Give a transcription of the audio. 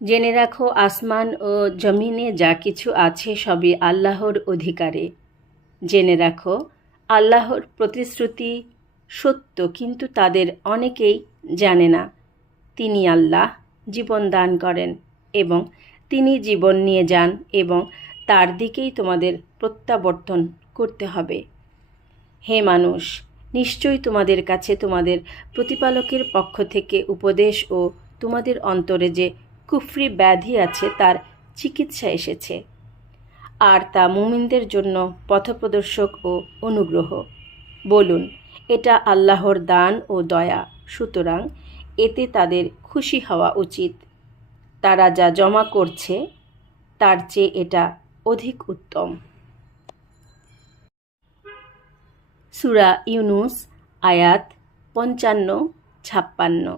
জেনে রাখো, আসমান ও জমিনে যা কিছু আছে সবই আল্লাহর অধিকারে। জেনে রাখো, আল্লাহর প্রতিশ্রুতি সত্য, কিন্তু তাদের অনেকেই জানে না। তিনি আল্লাহ, জীবন দান করেন এবং তিনি জীবন নিয়ে যান এবং তার দিকেই তোমাদের প্রত্যাবর্তন করতে হবে। হে মানুষ, নিশ্চয়ই তোমাদের কাছে তোমাদের প্রতিপালকের পক্ষ থেকে উপদেশ ও তোমাদের অন্তরে যে কুফরি ব্যাধি আছে তার চিকিৎসা এসেছে, আর তা মুমিনদের জন্য পথপ্রদর্শক ও অনুগ্রহ। বলুন, এটা আল্লাহর দান ও দয়া, সুতরাং এতে তাদের খুশি হওয়া উচিত। তারা যা জমা করছে তার চেয়ে এটা অধিক উত্তম। সূরা ইউনূস আয়াত ৫৫-৫৬।